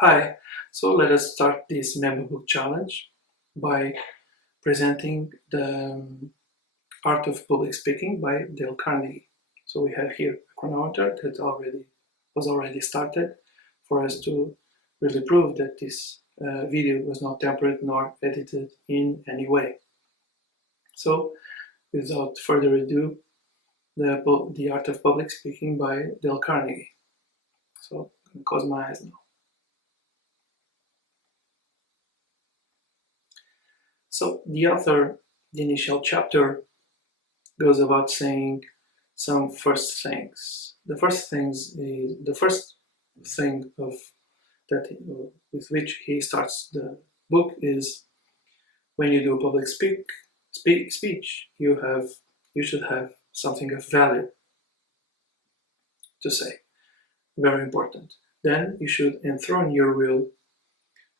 Hi, so let us start this memo book challenge by presenting the Art of Public Speaking by Dale Carnegie. So we have here a chronometer that was already started for us to really prove that this video was not tempered nor edited in any way. So without further ado, the Art of Public Speaking by Dale Carnegie. So I'm going to close my eyes now. So the author, the initial chapter, goes about saying some first things. The first thing with which he starts the book is when you do a public speech, you should have something of value to say. Very important. Then you should enthrone your will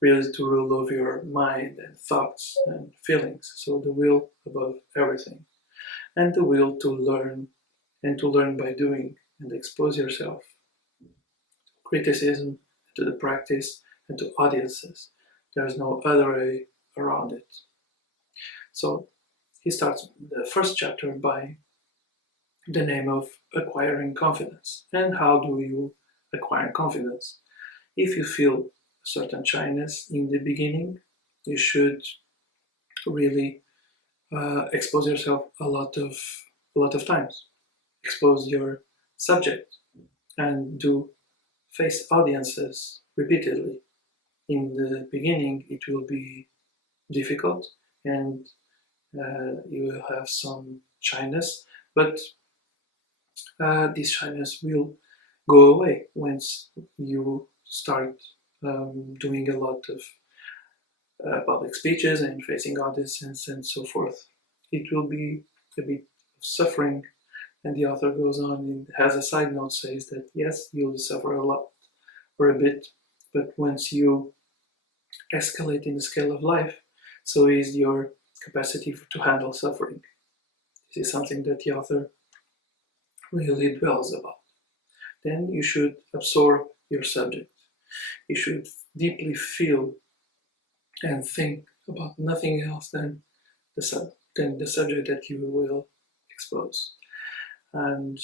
really to rule over your mind and thoughts and feelings. So the will above everything. And the will to learn, and to learn by doing, and expose yourself to criticism, to the practice, and to audiences. There's no other way around it. So he starts the first chapter by the name of acquiring confidence. And how do you acquire confidence? If you feel a certain shyness in the beginning, you should really expose yourself a lot of times. Expose your subject and do face audiences repeatedly. In the beginning, it will be difficult and you will have some shyness, but this shyness will go away once you start doing a lot of public speeches and facing audiences and so forth. It will be a bit of suffering. And the author goes on and has a side note, says that yes, you'll suffer a lot for a bit, but once you escalate in the scale of life, so is your capacity to handle suffering. This is something that the author really dwells about. Then you should absorb your subject. You should deeply feel and think about nothing else than the subject that you will expose. And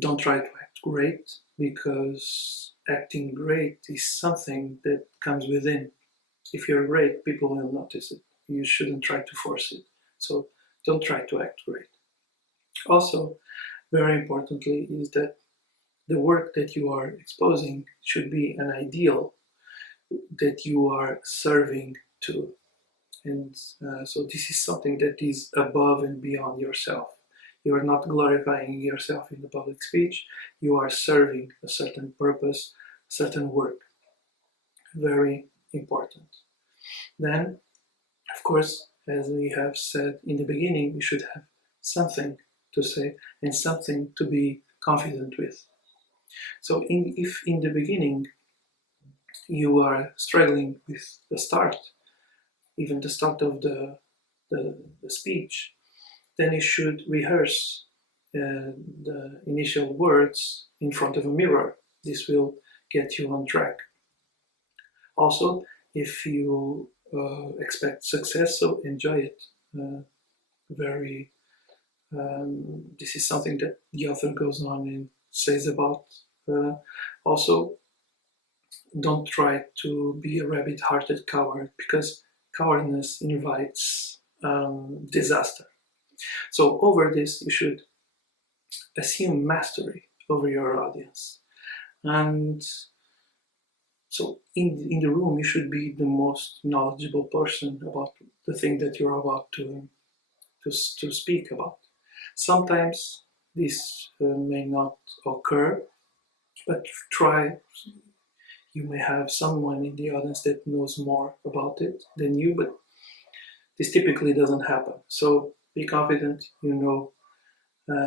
don't try to act great, because acting great is something that comes within. If you're great, people will notice it. You shouldn't try to force it. So don't try to act great. Also, very importantly, is that the work that you are exposing should be an ideal that you are serving to. And so this is something that is above and beyond yourself. You are not glorifying yourself in the public speech. You are serving a certain purpose, a certain work. Very important. Then, of course, as we have said in the beginning, you should have something to say and something to be confident with. So if in the beginning you are struggling with the start, even the start of the speech, then you should rehearse the initial words in front of a mirror. This will get you on track. Also, if you expect success, so enjoy it. Very. This is something that the author goes on and says about. Also, don't try to be a rabbit-hearted coward, because cowardness invites disaster. So over this, you should assume mastery over your audience. And so in the room, you should be the most knowledgeable person about the thing that you're about to speak about. Sometimes this may not occur, but try. You may have someone in the audience that knows more about it than you, but this typically doesn't happen. So be confident, you know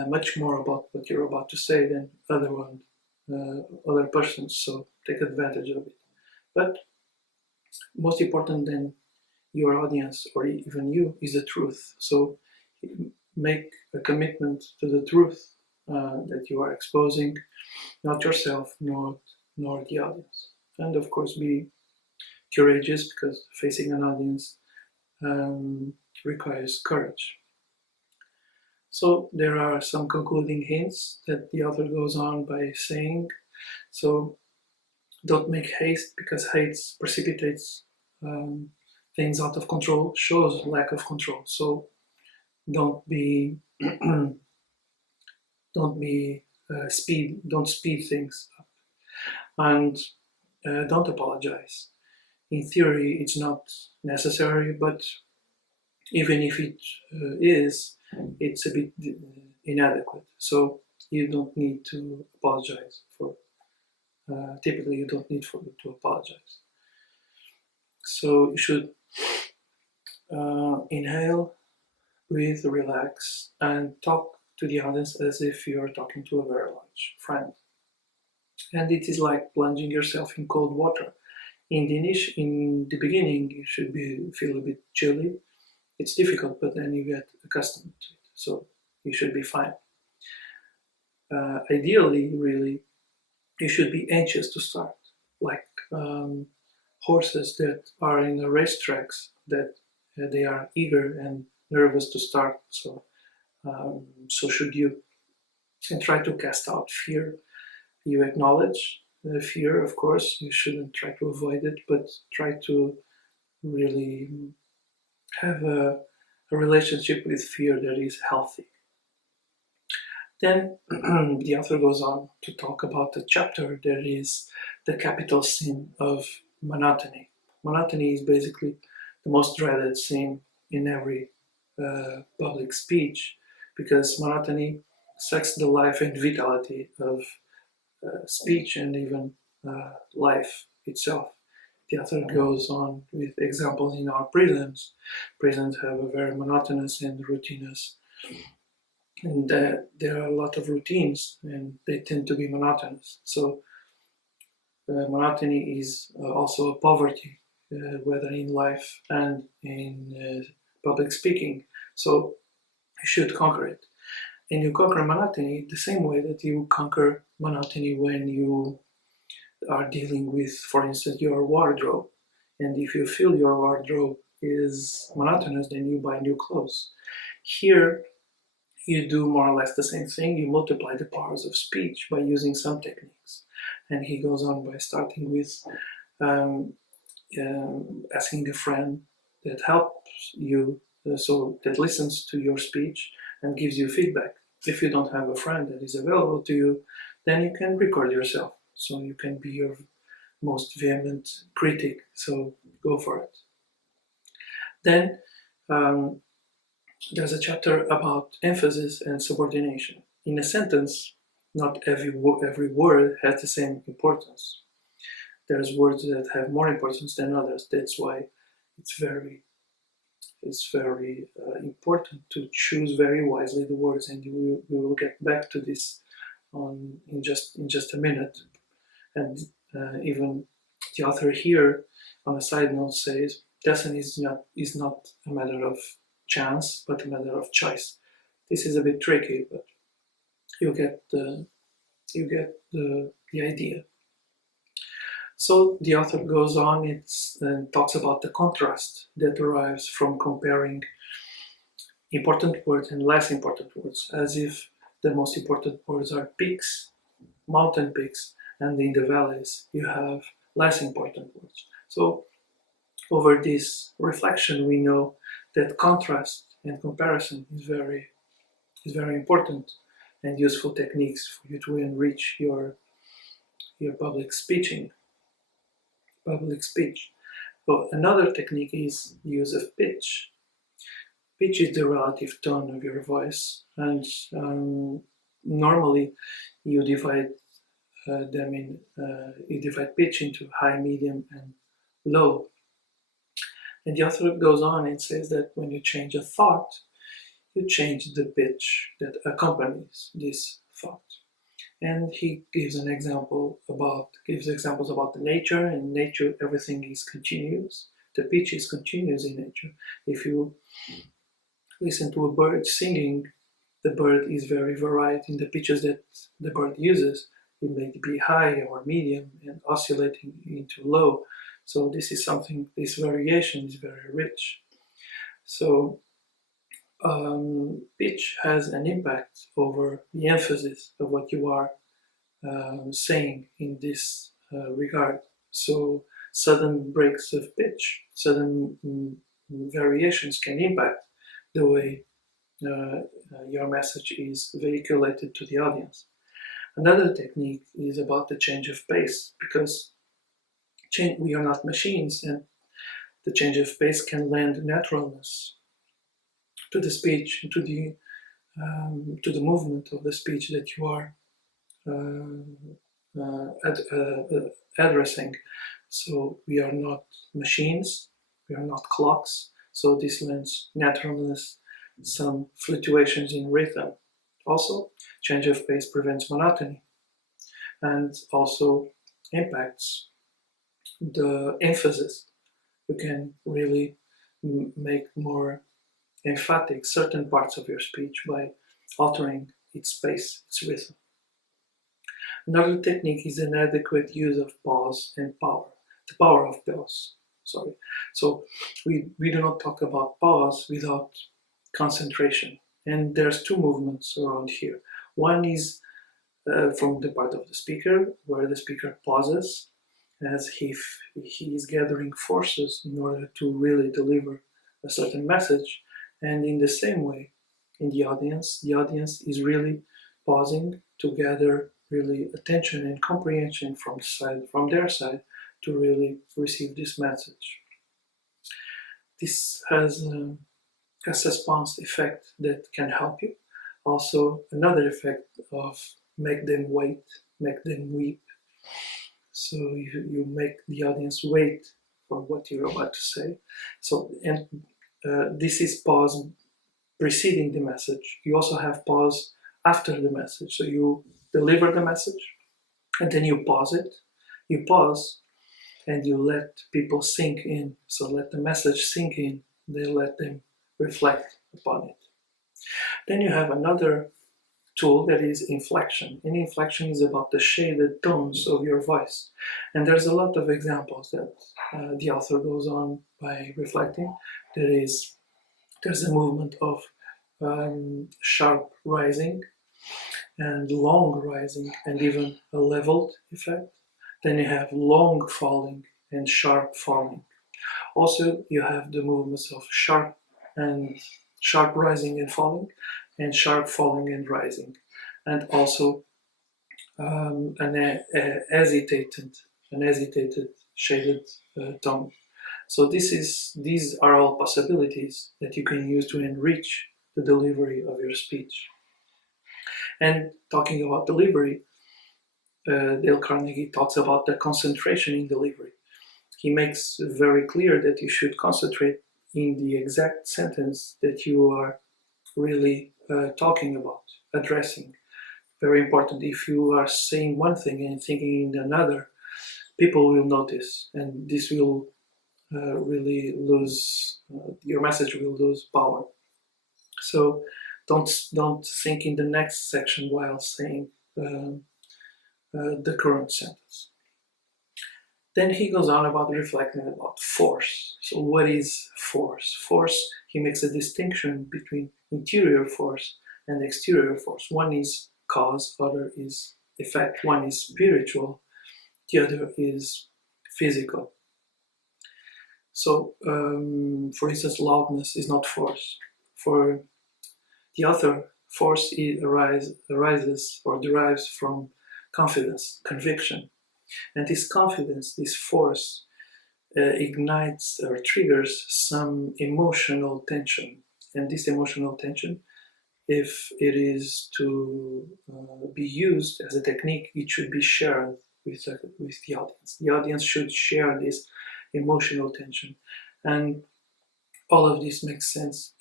much more about what you're about to say than other persons, so take advantage of it. But most important than your audience or even you is the truth. So make a commitment to the truth that you are exposing, not yourself, nor the audience. and of course be courageous, because facing an audience requires courage. So there are some concluding hints that the author goes on by saying. So don't make haste, because haste precipitates things out of control, shows lack of control. So don't be don't speed things up, and don't apologize. In theory, it's not necessary, but even if it is, it's a bit inadequate. So you don't need to apologize for. Typically, you don't need to apologize. So you should inhale, breathe, relax, and talk to the audience as if you're talking to a very large friend. And it is like plunging yourself in cold water. In the beginning, you should feel a bit chilly. It's difficult, but then you get accustomed to it. So you should be fine. Ideally, really, you should be anxious to start, like horses that are in the racetracks, that they are eager and nervous to start. So should you, and try to cast out fear. You acknowledge the fear, of course. You shouldn't try to avoid it, but try to really have a relationship with fear that is healthy. Then the author goes on to talk about the chapter that is the capital sin of monotony. Monotony is basically the most dreaded sin in every public speech, because monotony sucks the life and vitality of speech and even life itself. The author goes on with examples in our prisons. Prisons have a very monotonous and routinous, and there are a lot of routines, and they tend to be monotonous. So monotony is also a poverty, whether in life and in public speaking. So you should conquer it. And you conquer monotony the same way that you conquer monotony when you are dealing with, for instance, your wardrobe. And if you feel your wardrobe is monotonous, then you buy new clothes. Here, you do more or less the same thing. You multiply the powers of speech by using some techniques. And he goes on by starting with asking a friend that helps you, so that listens to your speech and gives you feedback. If you don't have a friend that is available to you, then you can record yourself. So you can be your most vehement critic. So go for it. Then there's a chapter about emphasis and subordination. In a sentence, not every word has the same importance. There's words that have more importance than others. That's why it's very important to choose very wisely the words, and we will get back to this in just a minute. And even the author here, on a side note, says destiny is not a matter of chance, but a matter of choice. This is a bit tricky, but you get the idea. So the author goes on and talks about the contrast that derives from comparing important words and less important words, as if the most important words are peaks, mountain peaks, and in the valleys you have less important words. So over this reflection, we know that contrast and comparison is very important and useful techniques for you to enrich your public speech. So another technique is use of pitch. Pitch is the relative tone of your voice, and normally you divide pitch into high, medium, and low. And the author goes on and says that when you change a thought, you change the pitch that accompanies this thought. And he gives examples about the nature. In nature, everything is continuous. The pitch is continuous in nature. If you listen to a bird singing, the bird is very varied in the pitches that the bird uses, it may be high or medium and oscillating into low. So this is something, this variation is very rich. So pitch has an impact over the emphasis of what you are saying in this regard. So sudden breaks of pitch, sudden variations can impact the way your message is vehiculated to the audience. Another technique is about the change of pace, because we are not machines, and the change of pace can lend naturalness to the speech, to the movement of the speech that you are addressing. So we are not machines, we are not clocks. So this lends naturalness, some fluctuations in rhythm. Also, change of pace prevents monotony and also impacts the emphasis. You can really make more emphatic certain parts of your speech by altering its pace, its rhythm. Another technique is an adequate use of pause and power. The power of pause. Sorry. So we do not talk about pause without concentration. And there's two movements around here. One is from the part of the speaker, where the speaker pauses as if he is gathering forces in order to really deliver a certain message. And in the same way, in the audience is really pausing to gather really attention and comprehension from their side to really receive this message. This has a response effect that can help you. Also, another effect of make them wait, make them weep. So you make the audience wait for what you're about to say. So, and this is pause preceding the message. You also have pause after the message. So you deliver the message, and then you pause it. You pause, and you let people sink in. So let the message sink in. Then let them reflect upon it. Then you have another tool that is inflection. And inflection is about the shaded tones of your voice. And there's a lot of examples that the author goes on by reflecting. There's a movement of sharp rising and long rising and even a leveled effect. Then you have long falling and sharp falling. Also, you have the movements of sharp rising and falling, and sharp falling and rising, and also an hesitated shaded tone. So these are all possibilities that you can use to enrich the delivery of your speech. And talking about delivery, Dale Carnegie talks about the concentration in delivery. He makes very clear that you should concentrate in the exact sentence that you are really talking about, addressing. Very important. If you are saying one thing and thinking in another, people will notice, and this will really lose, your message will lose power. So don't think in the next section while saying the current sentence. Then he goes on about reflecting about force. So what is force? Force, he makes a distinction between interior force and exterior force. One is cause, other is effect. One is spiritual, the other is physical. So, for instance, loudness is not force. For the author, force arises or derives from confidence, conviction. And this confidence, this force, ignites or triggers some emotional tension. And this emotional tension, if it is to be used as a technique, it should be shared with the audience. The audience should share this emotional tension. And all of this makes sense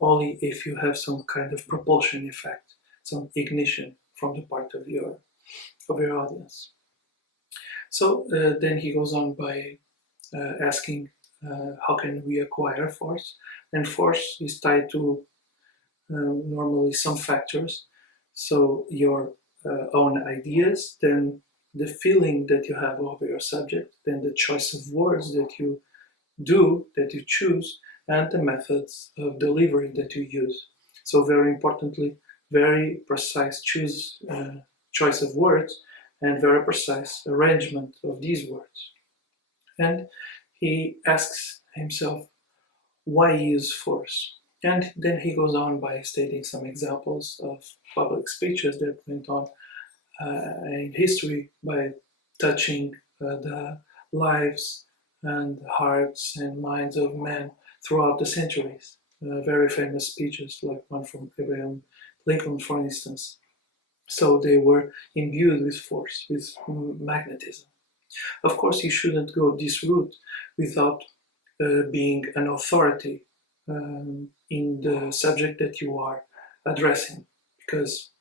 only if you have some kind of propulsion effect, some ignition from the part of your audience. So then he goes on by asking how can we acquire force? And force is tied to normally some factors. So your own ideas, then the feeling that you have over your subject, then the choice of words that you choose, and the methods of delivery that you use. So very importantly, very precise choice of words and very precise arrangement of these words. And he asks himself, why use force? And then he goes on by stating some examples of public speeches that went on in history by touching the lives and hearts and minds of men throughout the centuries. Very famous speeches, like one from Abraham Lincoln, for instance. So they were imbued with force, with magnetism. Of course, you shouldn't go this route without being an authority in the subject that you are addressing, because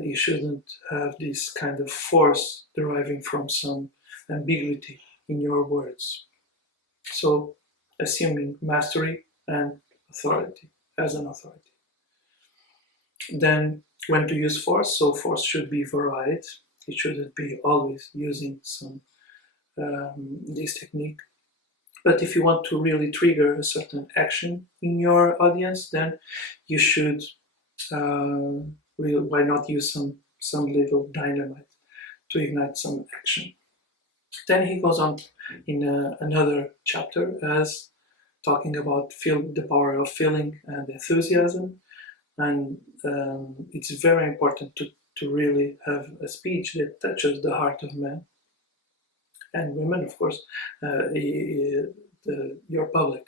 you shouldn't have this kind of force deriving from some ambiguity in your words. So, assuming mastery and authority as an authority. Then, when to use force? So, force should be varied. It shouldn't be always using this technique. But if you want to really trigger a certain action in your audience, then you should why not use some little dynamite to ignite some action. Then he goes on in another chapter as talking about the power of feeling and enthusiasm, and it's very important to really have a speech that touches the heart of men and women, of course. Your public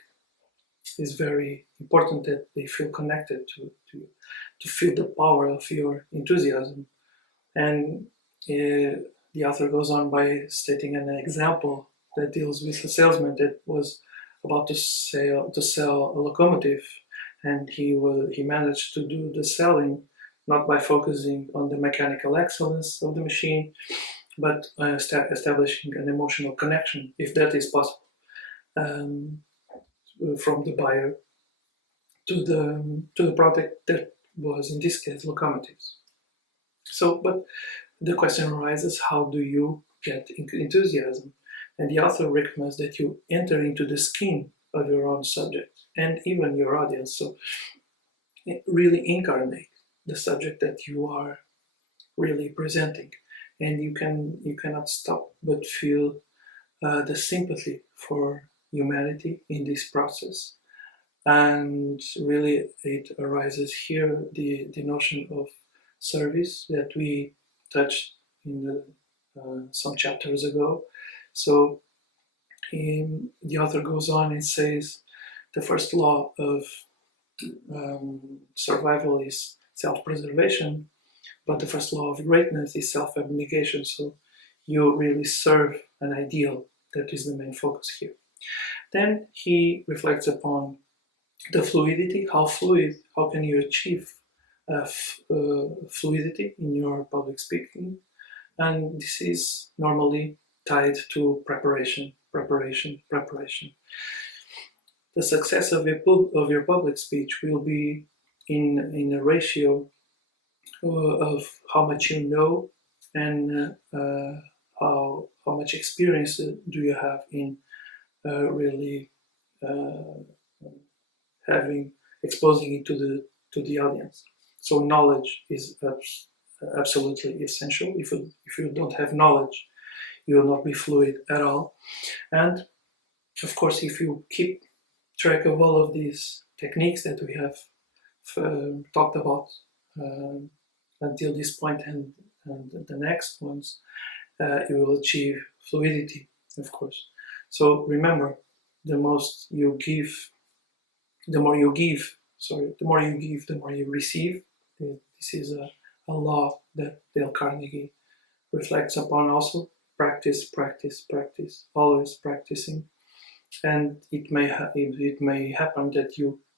is very important that they feel connected to feel the power of your enthusiasm. And the author goes on by stating an example that deals with a salesman that was about to sell a locomotive, and he managed to do the selling not by focusing on the mechanical excellence of the machine, but establishing an emotional connection, if that is possible, from the buyer to the product that was, in this case, locomotives. So, but the question arises, how do you get enthusiasm? And the author recommends that you enter into the skin of your own subject and even your audience. So really incarnate the subject that you are really presenting. And you cannot stop but feel the sympathy for humanity in this process. And really it arises here the notion of service that we touched in some chapters ago. So the author goes on and says the first law of survival is self-preservation, but the first law of greatness is self-abnegation. So you really serve an ideal. That is the main focus here. Then he reflects upon the fluidity, how can you achieve fluidity in your public speaking? And this is normally tied to preparation. The success of your public speech will be in a ratio of how much you know and how much experience do you have in really exposing it to the audience. So knowledge is absolutely essential. If you don't have knowledge, you will not be fluid at all. And of course, if you keep track of all of these techniques that we have talked about until this point and the next ones, you will achieve fluidity, of course. So remember, the more you give, the more you receive. This is a law that Dale Carnegie reflects upon also. Practice, always practicing. And it may happen that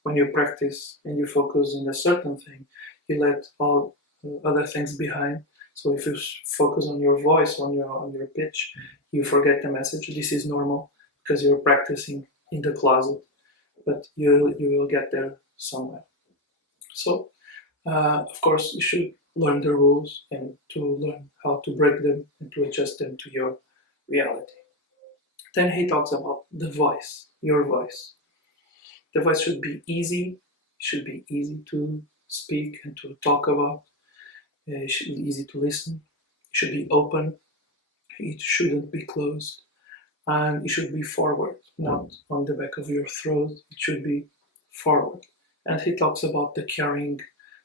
when you practice and you focus on a certain thing, you let all other things behind. So if you focus on your voice, on your pitch, you forget the message. This is normal because you're practicing in the closet, but you will get there somewhere. So of course you should learn the rules and to learn how to break them and to adjust them to your reality. Then he talks about the voice, your voice. The voice should be easy to speak and to talk about. It should be easy to listen. It should be open. It shouldn't be closed. And it should be forward, not on the back of your throat. It should be forward. And he talks about the carrying,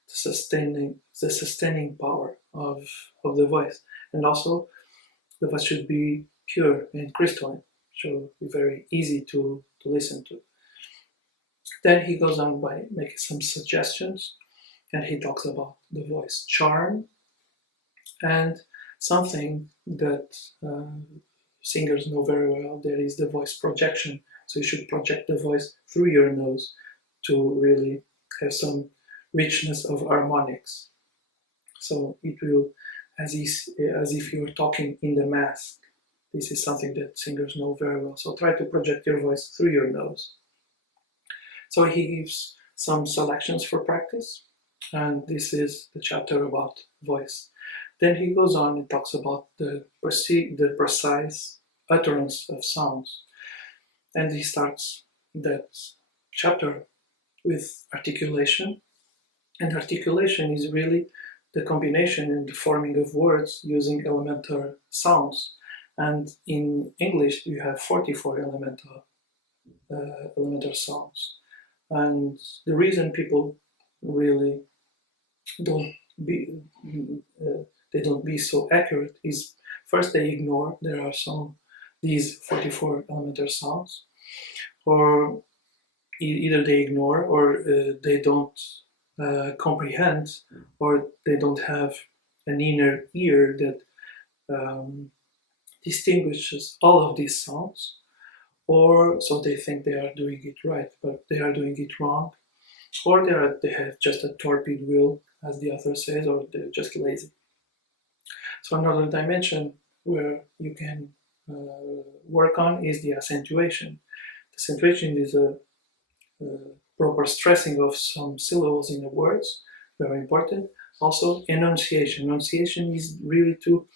the sustaining power of the voice. And also, the voice should be pure and crystalline, so be very easy to listen to. Then he goes on by making some suggestions, and he talks about the voice charm and something that singers know very well. There is the voice projection. So you should project the voice through your nose to really have some richness of harmonics. So it will, as if you're talking in the mask. This is something that singers know very well. So try to project your voice through your nose. So he gives some selections for practice, and this is the chapter about voice. Then he goes on and talks about the precise utterance of sounds. And he starts that chapter with articulation. And articulation is really the combination and the forming of words using elemental sounds. And in English, you have 44 elemental sounds. And the reason people really don't be they don't be so accurate is first they ignore there are these 44 elemental sounds, or either they ignore or they don't comprehend, or they don't have an inner ear that distinguishes all of these sounds, or so they think they are doing it right, but they are doing it wrong, or they have just a torpid will, as the author says, or they're just lazy. So another dimension where you can work on is the accentuation. The accentuation is a proper stressing of some syllables in the words, very important. Also, enunciation. Enunciation is really to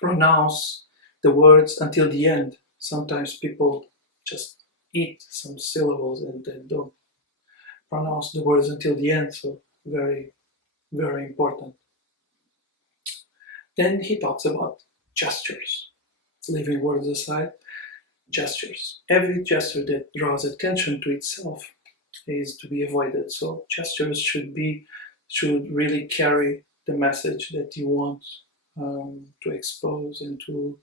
pronounce the words until the end. Sometimes people just eat some syllables and they don't pronounce the words until the end, so very, very important. Then he talks about gestures, leaving words aside, gestures. Every gesture that draws attention to itself is to be avoided. So gestures should really carry the message that you want to expose and to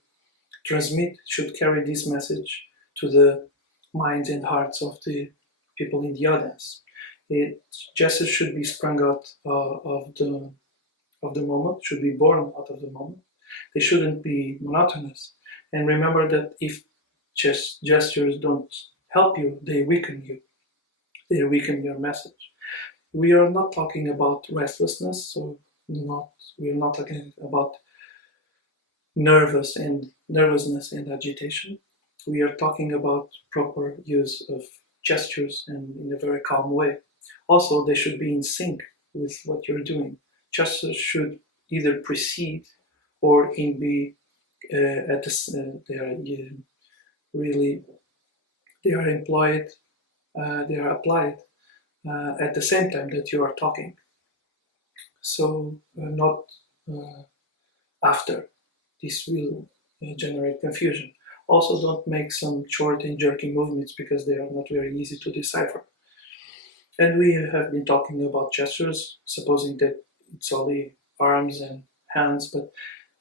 transmit. Should carry this message to the minds and hearts of the people in the audience. Gestures should be sprung out of the moment, should be born out of the moment. They shouldn't be monotonous. And remember that if gestures don't help you, they weaken you. They weaken your message. We are not talking about restlessness, so we are not talking about nervousness and agitation. We are talking about proper use of gestures and in a very calm way. Also, they should be in sync with what you're doing. Gestures should either precede or be at the, they are really they are employed, they are applied at the same time that you are talking. So not after. This will generate confusion. Also, don't make some short and jerky movements because they are not very easy to decipher. And we have been talking about gestures, supposing that it's only arms and hands, but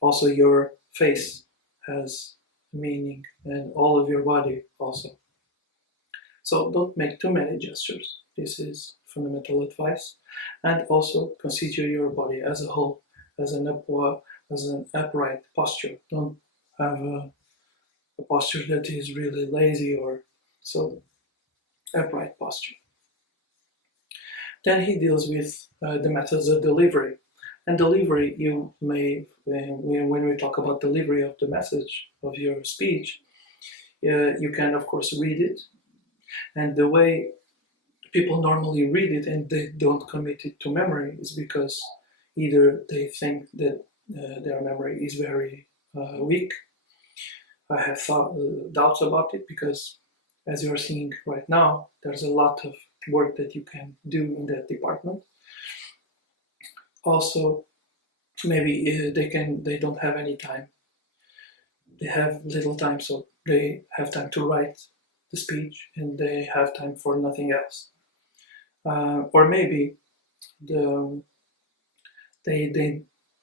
also your face has meaning and all of your body also. So don't make too many gestures. This is fundamental advice. And also consider your body as a whole, as an upright posture. Don't have a posture that is really lazy or so. Upright posture. Then he deals with the methods of delivery. And delivery, you may, when we talk about delivery of the message of your speech, you can of course read it. And the way people normally read it and they don't commit it to memory is because Either they think that their memory is very weak. I have doubts about it because, as you are seeing right now, there's a lot of work that you can do in that department. Also, maybe they don't have any time. They have little time, so they have time to write the speech and they have time for nothing else. Or maybe the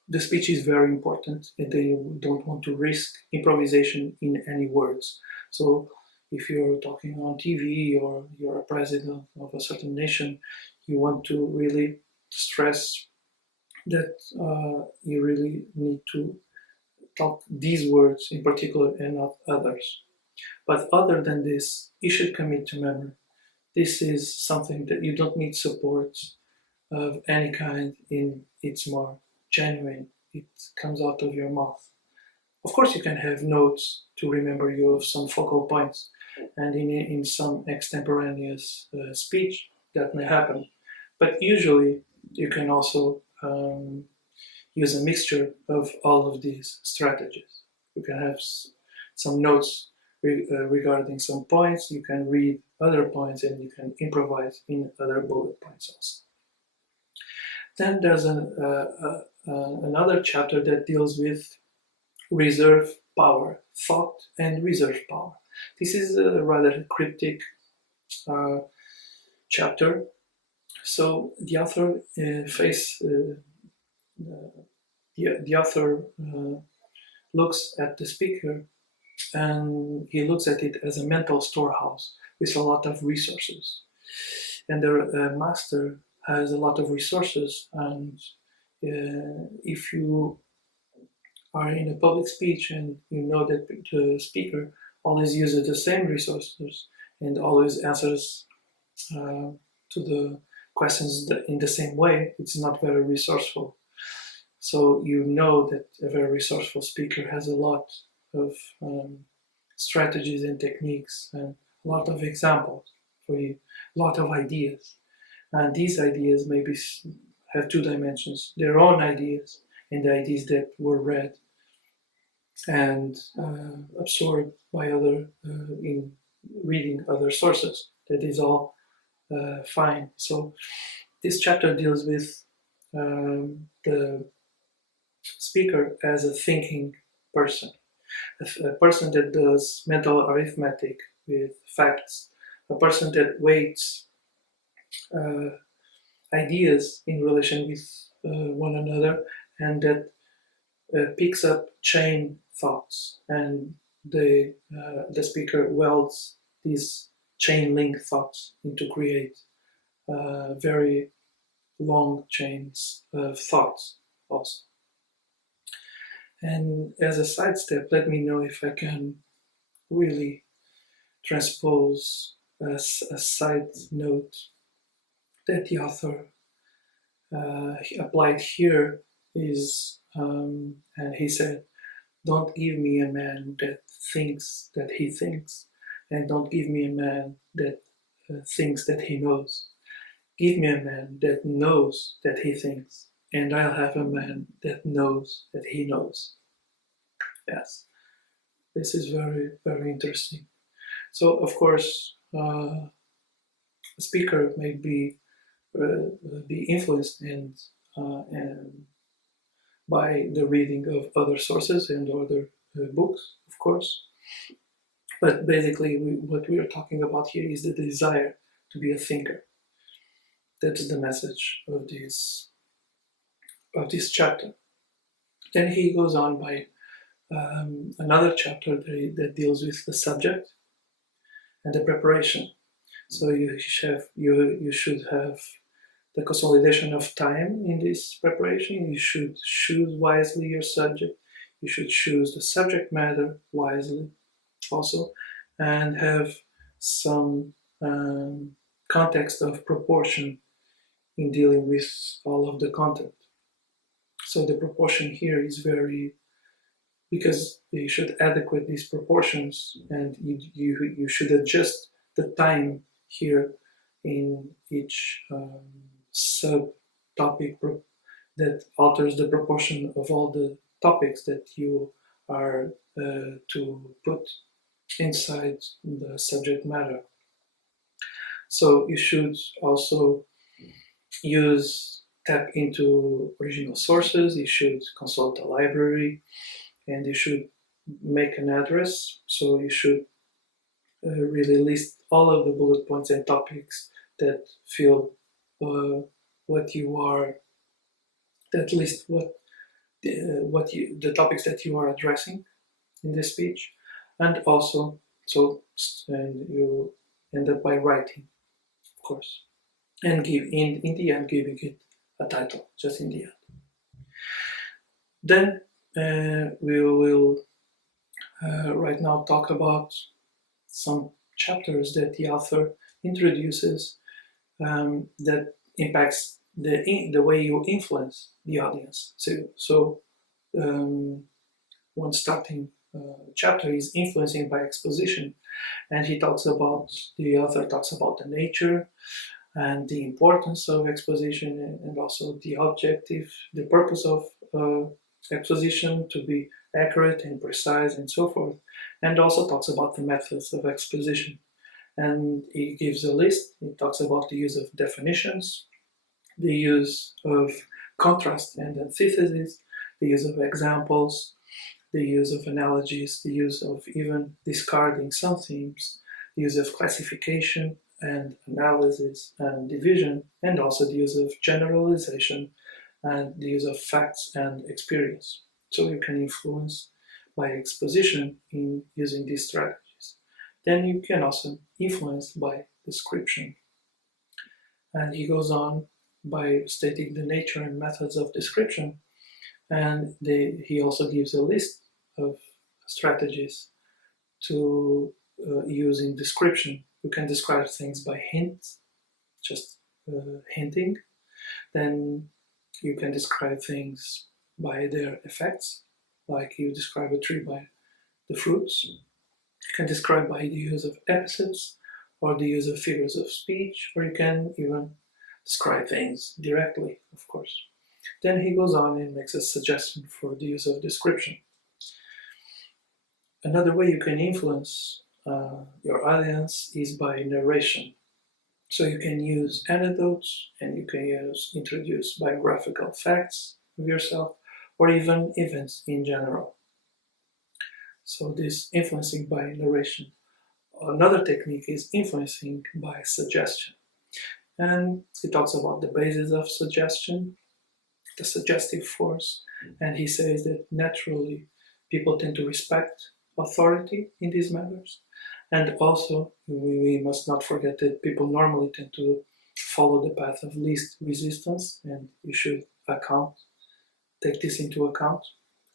the speech is very important and they don't want to risk improvisation in any words. So if you're talking on TV or you're a president of a certain nation, you want to really stress that you really need to talk these words in particular and not others. But other than this, you should commit to memory. This is something that you don't need support of any kind in. It's more genuine. It comes out of your mouth. Of course, you can have notes to remember you of some focal points, and in some extemporaneous speech that may happen. But usually, you can also use a mixture of all of these strategies. You can have some notes regarding some points, you can read other points, and you can improvise in other bullet points also. Then there's another chapter that deals with reserve power, thought and reserve power. This is a rather cryptic chapter. So the author the author looks at the speaker and he looks at it as a mental storehouse with a lot of resources. And the master has a lot of resources, and if you are in a public speech and you know that the speaker always uses the same resources and always answers to the questions in the same way, it's not very resourceful. So you know that a very resourceful speaker has a lot of strategies and techniques and a lot of examples for you, a lot of ideas. And these ideas maybe have two dimensions, their own ideas and the ideas that were read and absorbed by other in reading other sources. That is all fine. So this chapter deals with the speaker as a thinking person, a person that does mental arithmetic with facts, a person that weights ideas in relation with one another, and that picks up chain thoughts, and the speaker welds these chain link thoughts into create very long chains of thoughts also. And as a side step, let me know if I can really transpose a side note that the author applied here is, and he said, don't give me a man that thinks that he thinks, and don't give me a man that thinks that he knows. Give me a man that knows that he thinks, and I'll have a man that knows that he knows. Yes, this is very, very interesting. So, of course, a speaker may be influenced and by the reading of other sources and other books, of course. But basically, what we are talking about here is the desire to be a thinker. That's the message of this chapter. Then he goes on by another chapter that deals with the subject and the preparation. So you should have the consolidation of time in this preparation. You should choose wisely your subject. You should choose the subject matter wisely also, and have some context of proportion in dealing with all of the content. So the proportion here is very, because you should adequate these proportions, and you should adjust the time here in each subtopic that alters the proportion of all the topics that you are to put inside the subject matter. So you should also tap into original sources, you should consult a library, and you should make an address. So you should really list all of the bullet points and topics that feel what you are, that list the topics that you are addressing in this speech, and also and you end up by writing, of course, and give in the end giving it a title, just in the end. Then we will right now talk about some chapters that the author introduces that impacts the way you influence the audience. So one starting chapter is influencing by exposition, and the author talks about the nature and the importance of exposition, and also the purpose of exposition to be accurate and precise and so forth, and also talks about the methods of exposition. And he gives a list. He talks about the use of definitions, the use of contrast and antithesis, the use of examples, the use of analogies, the use of even discarding some themes, the use of classification and analysis and division, and also the use of generalization and the use of facts and experience. So you can influence by exposition in using these strategies. Then you can also influence by description. And he goes on by stating the nature and methods of description, and he also gives a list of strategies to use in description. You can describe things by hints, just hinting. Then you can describe things by their effects, like you describe a tree by the fruits. You can describe by the use of epithets or the use of figures of speech, or you can even describe things directly, of course. Then he goes on and makes a suggestion for the use of description. Another way you can influence your audience is by narration. So you can use anecdotes, and you can introduce biographical facts of yourself, or even events in general. So this influencing by narration. Another technique is influencing by suggestion. And he talks about the basis of suggestion, the suggestive force, and he says that naturally people tend to respect authority in these matters. And also, we must not forget that people normally tend to follow the path of least resistance, and you should take this into account.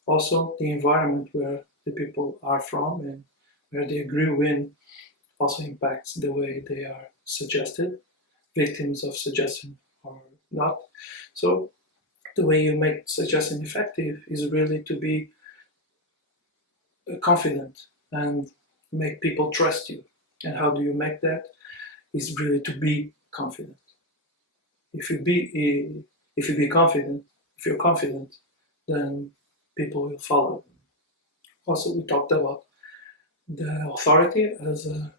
Also, the environment where the people are from and where they grew in also impacts the way they are suggested, victims of suggestion or not. So the way you make suggestion effective is really to be confident and make people trust you. And how do you make that? Is really to be confident. If you're confident, then people will follow. Also, we talked about the authority as a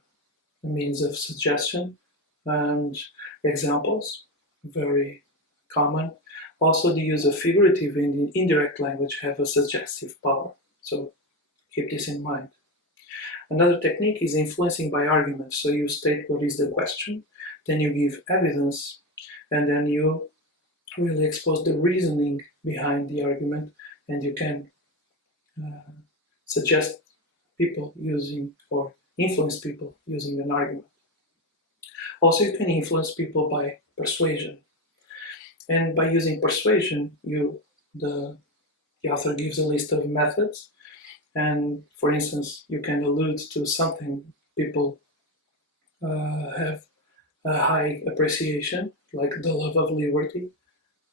means of suggestion and examples, very common. Also, the use of figurative and indirect language have a suggestive power. So keep this in mind. Another technique is influencing by argument. So you state what is the question, then you give evidence, and then you really expose the reasoning behind the argument, and you can suggest people using or influence people using an argument. Also, you can influence people by persuasion. And by using persuasion, the author gives a list of methods. And for instance, you can allude to something people have a high appreciation, like the love of liberty.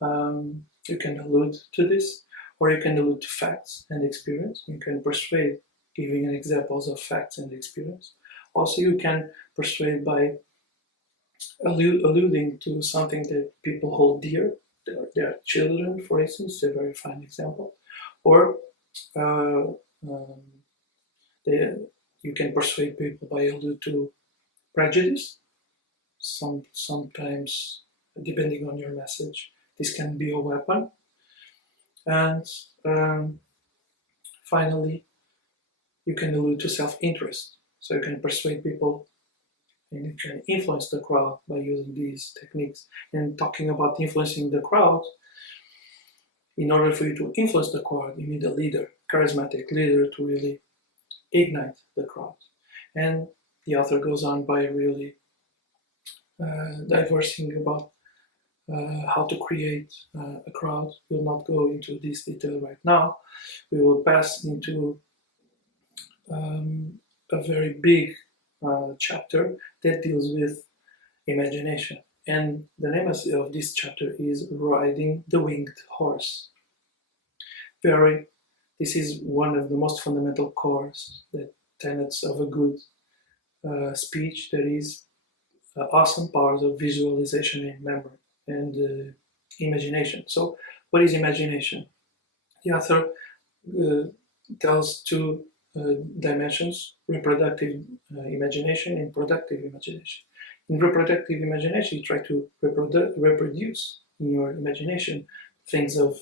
You can allude to this, or you can allude to facts and experience. You can persuade, giving examples of facts and experience. Also, you can persuade by alluding to something that people hold dear, their children, for instance, a very fine example. Or you can persuade people by alluding to prejudice. Sometimes, depending on your message, this can be a weapon. And finally, you can allude to self-interest. So you can persuade people and you can influence the crowd by using these techniques. And talking about influencing the crowd, in order for you to influence the crowd, you need a leader, charismatic leader, to really ignite the crowd. And the author goes on by really diversing about how to create a crowd. We'll not go into this detail right now. We will pass into a very big chapter that deals with imagination. And the name of this chapter is Riding the Winged Horse. This is one of the most fundamental cores, the tenets of a good speech, that is awesome powers of visualization and memory and imagination. So what is imagination? The author tells two dimensions: reproductive imagination and productive imagination. In reproductive imagination, you try to reproduce in your imagination things of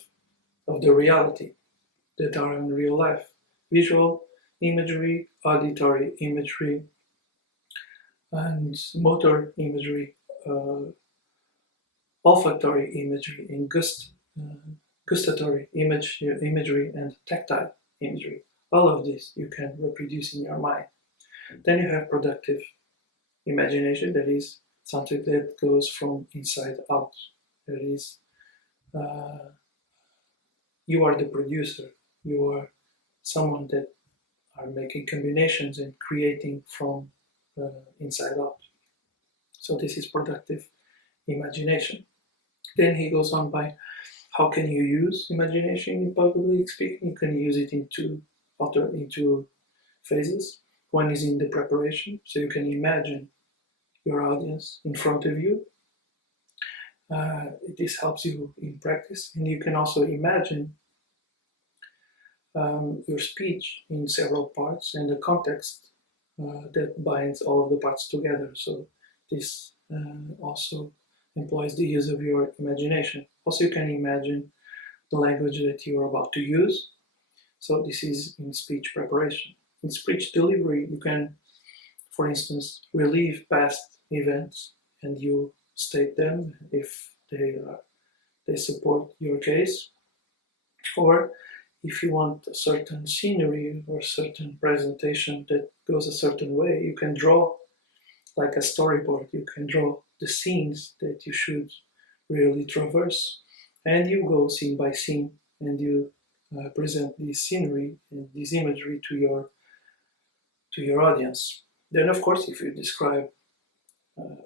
the reality that are in real life: visual imagery, auditory imagery, and motor imagery, olfactory imagery, and gustatory imagery, and tactile imagery. All of this you can reproduce in your mind. Then you have productive imagination, that is something that goes from inside out. That is, you are the producer. You are someone that are making combinations and creating from inside out. So this is productive imagination. Then he goes on by how can you use imagination in public speaking. You can use it in two phases. One is in the preparation, so you can imagine your audience in front of you. This helps you in practice, and you can also imagine your speech in several parts and the context that binds all of the parts together. So this also employs the use of your imagination. Also, you can imagine the language that you are about to use. So this is in speech preparation. In speech delivery, you can, for instance, relive past events and you state them if they support your case. Or if you want a certain scenery or a certain presentation that goes a certain way, you can draw like a storyboard. You can draw the scenes that you should really traverse, and you go scene by scene and you present this scenery and this imagery to your audience. Then, of course, if you describe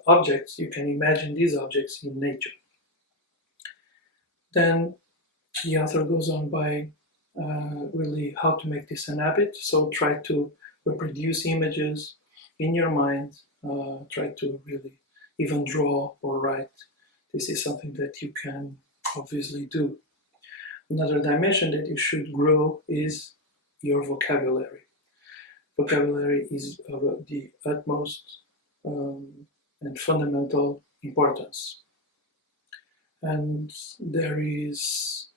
objects, you can imagine these objects in nature. Then the author goes on by really how to make this an habit. So try to reproduce images in your mind. Try to really even draw or write. This is something that you can obviously do. Another dimension that you should grow is your vocabulary. Vocabulary is of the utmost and fundamental importance. And there is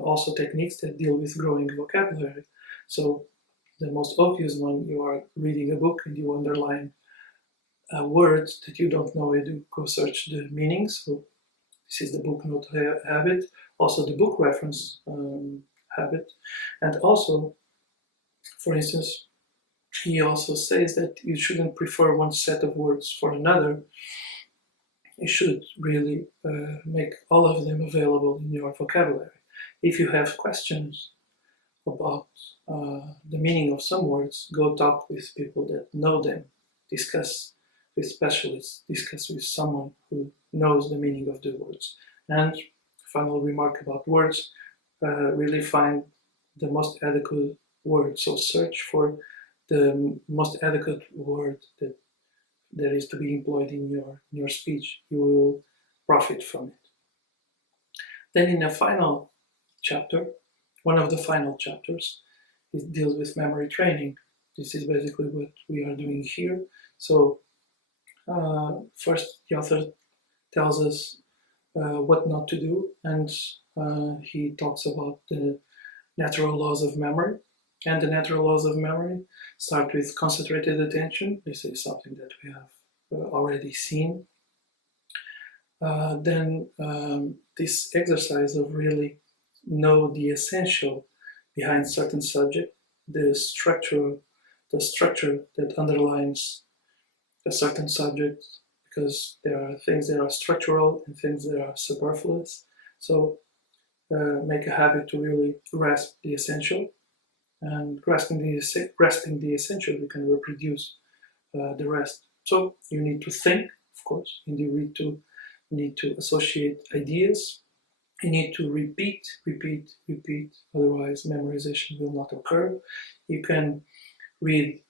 also techniques that deal with growing vocabulary. So the most obvious one, you are reading a book and you underline words that you don't know, and you go search the meaning. So this is the book note habit, also the book reference habit. And also, for instance, he also says that you shouldn't prefer one set of words for another. You should really make all of them available in your vocabulary. If you have questions about the meaning of some words, go talk with people that know them. Discuss with specialists. Discuss with someone who knows the meaning of the words. And final remark about words, really find the most adequate word. So search for the most adequate word that is to be employed in your speech. You will profit from it. Then in the final chapter, one of the final chapters, it deals with memory training. This is basically what we are doing here. So first the author tells us what not to do, and he talks about the natural laws of memory. And the natural laws of memory start with concentrated attention. This is something that we have already seen. Then this exercise of really know the essential behind certain subject, the structure that underlines a certain subject, because there are things that are structural and things that are superfluous. So make a habit to really grasp the essential, and grasping the essential, you can reproduce the rest. So you need to think, of course, and you need to associate ideas. You need to repeat, otherwise memorization will not occur. You can read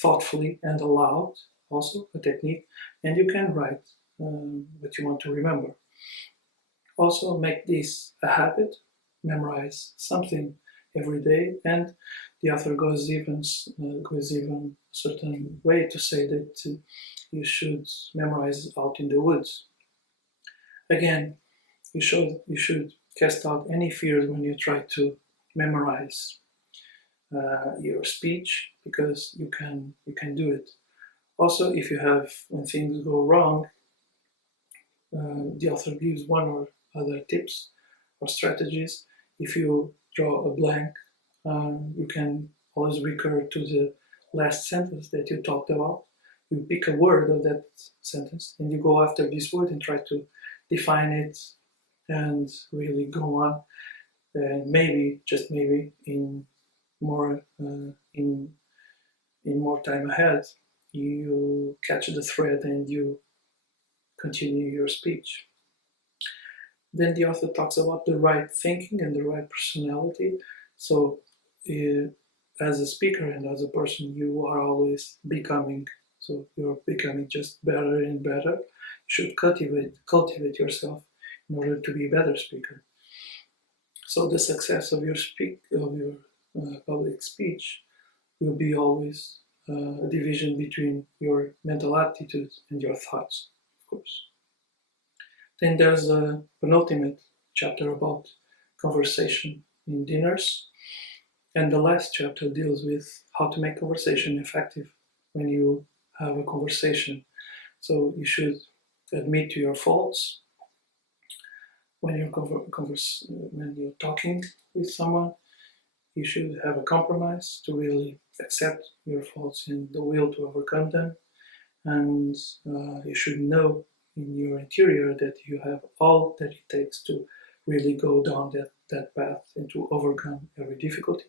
thoughtfully and aloud, also a technique, and you can write what you want to remember. Also make this a habit, memorize something every day, and the author goes even a certain way to say that you should memorize out in the woods. Again, you should cast out any fears when you try to memorize your speech, because you can do it. Also, if you have, when things go wrong, the author gives one or other tips or strategies. If you draw a blank, you can always recur to the last sentence that you talked about. You pick a word of that sentence and you go after this word and try to define it and really go on. Maybe, just maybe, in more time ahead, you catch the thread and you continue your speech. Then the author talks about the right thinking and the right personality. So as a speaker and as a person, you are always becoming. So you're becoming just better and better. You should cultivate yourself in order to be a better speaker. So the success of your public speech will be always a division between your mental attitude and your thoughts, of course. Then there's a penultimate chapter about conversation in dinners. And the last chapter deals with how to make conversation effective when you have a conversation. So you should admit to your faults when you're talking with someone. You should have a compromise to really accept your faults and the will to overcome them. And you should know in your interior that you have all that it takes to really go down that path and to overcome every difficulty.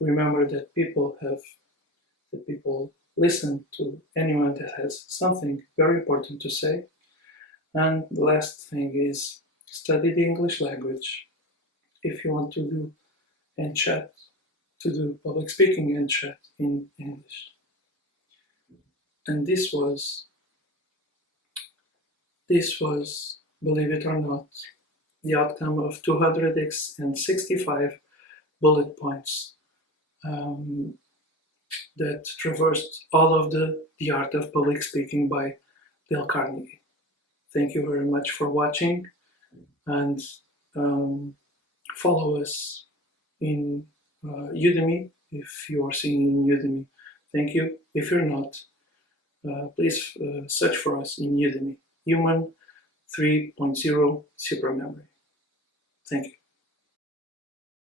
Remember that people listen to anyone that has something very important to say. And the last thing is study the English language if you want to do public speaking and chat in English. And this was, believe it or not, the outcome of 265 bullet points that traversed all of the art of public speaking by Dale Carnegie. Thank you very much for watching, and follow us in Udemy if you are seeing in Udemy. Thank you. If you're not, please search for us in Udemy. Human 3.0 Super Memory. Thank you.